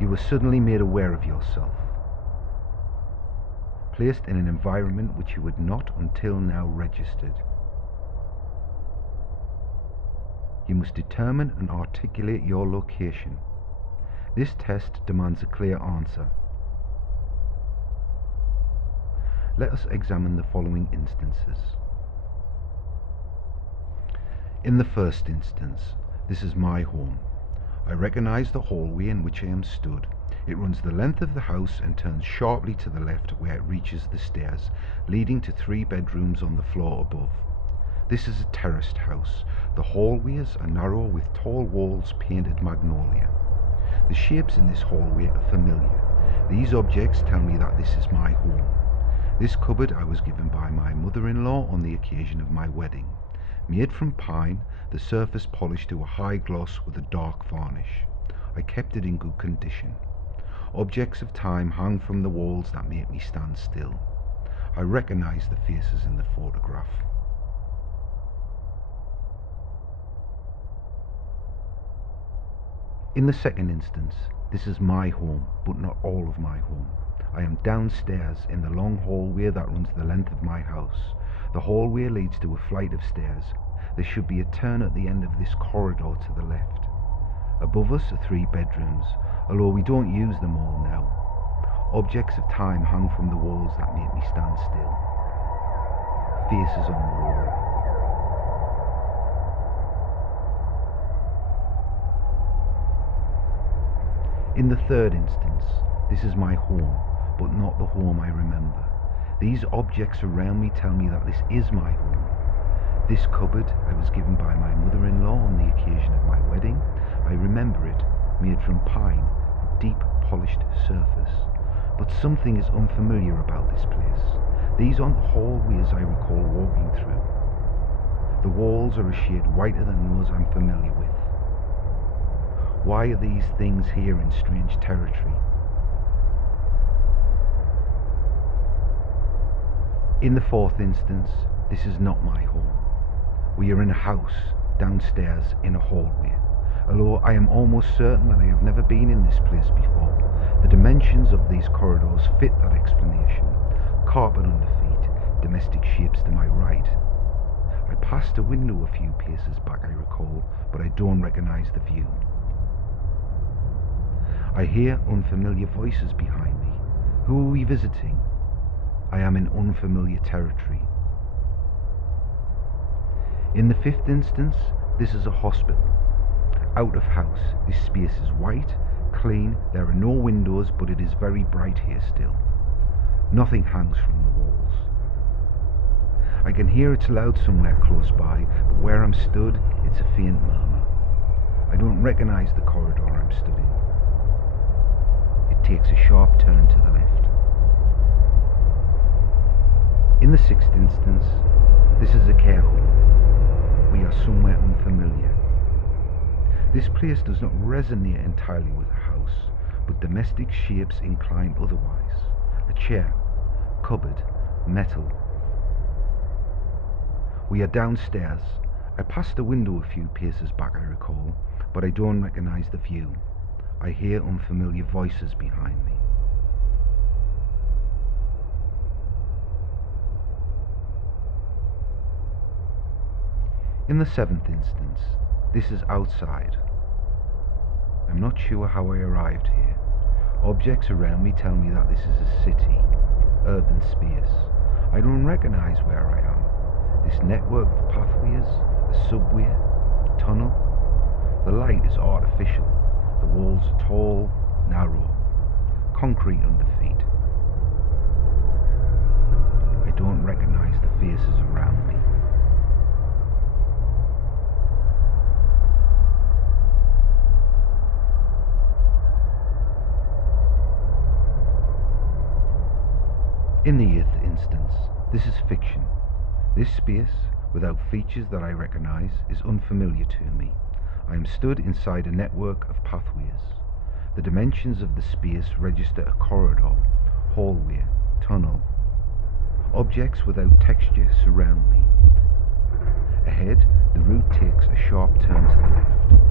You were suddenly made aware of yourself, placed in an environment which you had not until now registered. You must determine and articulate your location. This test demands a clear answer. Let us examine the following instances. In the first instance, this is my home. I recognize the hallway in which I am stood. It runs the length of the house and turns sharply to the left where it reaches the stairs, leading to 3 bedrooms on the floor above. This is a terraced house. The hallways are narrow with tall walls painted magnolia. The shapes in this hallway are familiar. These objects tell me that this is my home. This cupboard I was given by my mother-in-law on the occasion of my wedding. Made from pine, the surface polished to a high gloss with a dark varnish. I kept it in good condition. Objects of time hang from the walls that make me stand still. I recognize the faces in the photograph. In the second instance, this is my home, but not all of my home. I am downstairs in the long hallway that runs the length of my house. The hallway leads to a flight of stairs. There should be a turn at the end of this corridor to the left. Above us are 3 bedrooms, although we don't use them all now. Objects of time hang from the walls that make me stand still. Faces on the wall. In the third instance, this is my home, but not the home I remember. These objects around me tell me that this is my home. This cupboard I was given by my mother-in-law on the occasion of my wedding. I remember it, made from pine, a deep polished surface. But something is unfamiliar about this place. These aren't the hallways I recall walking through. The walls are a shade whiter than those I'm familiar with. Why are these things here in strange territory? In the fourth instance, this is not my home. We are in a house, downstairs in a hallway. Although I am almost certain that I have never been in this place before, the dimensions of these corridors fit that explanation. Carpet under feet, domestic shapes to my right. I passed a window a few paces back, I recall, but I don't recognize the view. I hear unfamiliar voices behind me. Who are we visiting? I am in unfamiliar territory. In the fifth instance, this is a hospital. Out of house, this space is white, clean, there are no windows, but it is very bright here still. Nothing hangs from the walls. I can hear it's loud somewhere close by, but where I'm stood, it's a faint murmur. I don't recognize the corridor I'm stood in. It takes a sharp turn to the left. In the sixth instance, this is a care home. We are somewhere unfamiliar. This place does not resonate entirely with a house, but domestic shapes incline otherwise. A chair, cupboard, metal. We are downstairs. I passed a window a few paces back, I recall, but I don't recognize the view. I hear unfamiliar voices behind me. In the seventh instance, this is outside. I'm not sure how I arrived here. Objects around me tell me that this is a city, urban space. I don't recognize where I am. This network of pathways, a subway, a tunnel. The light is artificial. The walls are tall, narrow, concrete under feet. I don't recognize the faces around me. In the eighth instance, this is fiction. This space, without features that I recognize, is unfamiliar to me. I am stood inside a network of pathways. The dimensions of the space register a corridor, hallway, tunnel. Objects without texture surround me. Ahead, the route takes a sharp turn to the left.